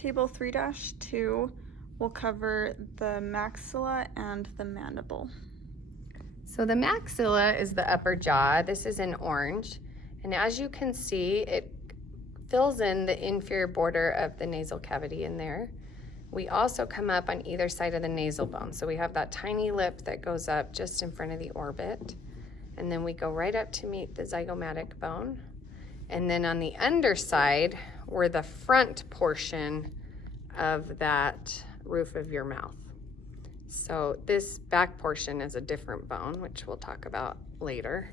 Table 3-2 will cover the maxilla and the mandible. So the maxilla is the upper jaw. This is in orange. And as you can see, it fills in the inferior border of the nasal cavity in there. We also come up on either side of the nasal bone. So we have that tiny lip that goes up just in front of the orbit. And then we go right up to meet the zygomatic bone. And then on the underside, we're the front portion of that roof of your mouth. So this back portion is a different bone, which we'll talk about later.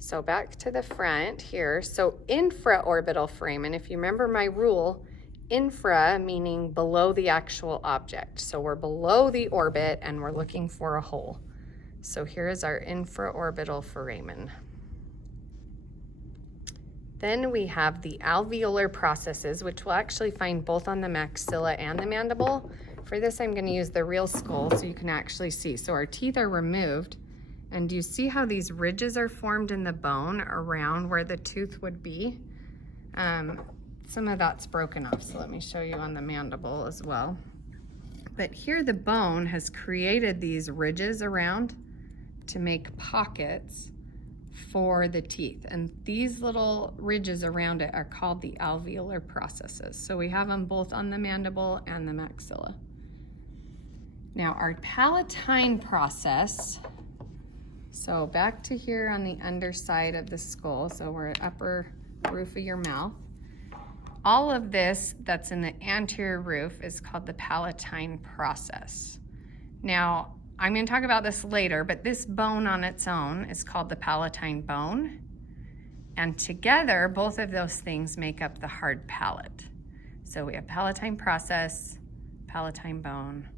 So back to the front here. So infraorbital foramen, if you remember my rule, infra meaning below the actual object. So we're below the orbit and we're looking for a hole. So here is our infraorbital foramen. Then we have the alveolar processes, which we'll actually find both on the maxilla and the mandible. For this, I'm going to use the real skull so you can actually see. So our teeth are removed, and do you see how these ridges are formed in the bone around where the tooth would be? Some of that's broken off, so let me show you on the mandible as well. But here the bone has created these ridges around to make pockets for the teeth, and these little ridges around it are called the alveolar processes. So we have them both on the mandible and the maxilla. Now our palatine process, so back to here on the underside of the skull, so we're at upper roof of your mouth. All of this that's in the anterior roof is called the palatine process. Now, I'm going to talk about this later, but this bone on its own is called the palatine bone. And together, both of those things make up the hard palate. So we have palatine process, palatine bone,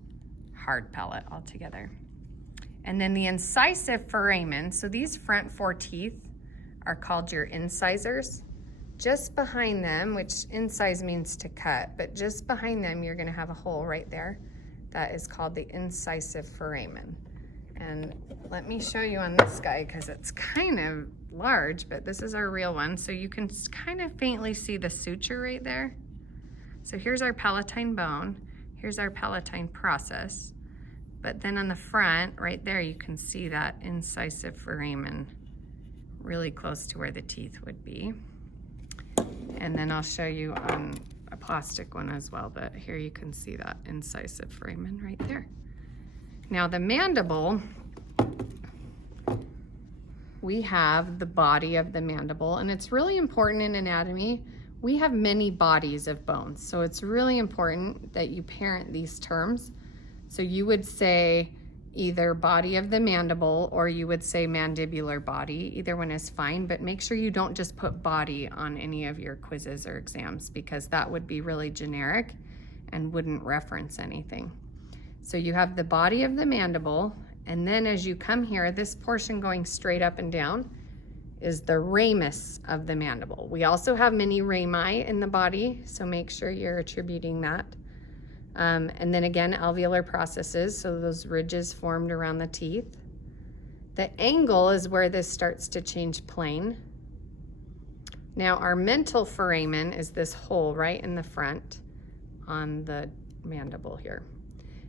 hard palate all together. And then the incisive foramen, so these front four teeth are called your incisors. Just behind them, which incise means to cut, but just behind them, you're going to have a hole right there. That is called the incisive foramen. And let me show you on this guy because it's kind of large, but this is our real one. So you can kind of faintly see the suture right there. So here's our palatine bone. Here's our palatine process. But then on the front, right there, you can see that incisive foramen really close to where the teeth would be. And then I'll show you on a plastic one as well, but here you can see that incisive foramen right there. Now the mandible, we have the body of the mandible, and it's really important in anatomy. We have many bodies of bones, so it's really important that you parent these terms. So you would say either body of the mandible or you would say mandibular body. Either one is fine, but make sure you don't just put body on any of your quizzes or exams because that would be really generic and wouldn't reference anything. So you have the body of the mandible, and then as you come here, this portion going straight up and down is the ramus of the mandible. We also have many rami in the body, so make sure you're attributing that. And then again, alveolar processes, so those ridges formed around the teeth. The angle is where this starts to change plane. Now our mental foramen is this hole right in the front on the mandible here.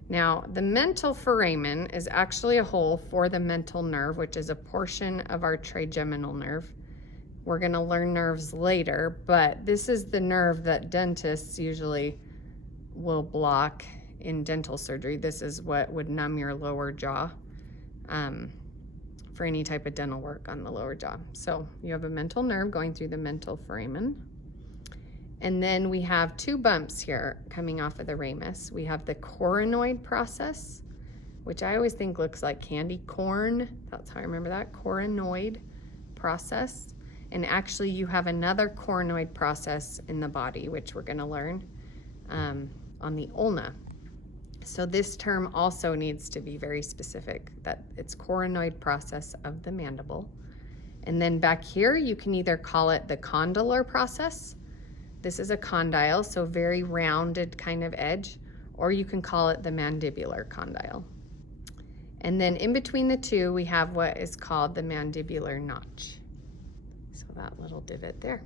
Now the mental foramen is actually a hole for the mental nerve, which is a portion of our trigeminal nerve. We're going to learn nerves later, but this is the nerve that dentists usually will block in dental surgery. This is what would numb your lower jaw for any type of dental work on the lower jaw. So you have a mental nerve going through the mental foramen. And then we have two bumps here coming off of the ramus. We have the coronoid process, which I always think looks like candy corn. That's how I remember that, coronoid process. And actually you have another coronoid process in the body, which we're going to learn on the ulna. So this term also needs to be very specific, that it's coronoid process of the mandible. And then back here, you can either call it the condylar process. This is a condyle, so very rounded kind of edge, or you can call it the mandibular condyle. And then in between the two, we have what is called the mandibular notch. So that little divot there.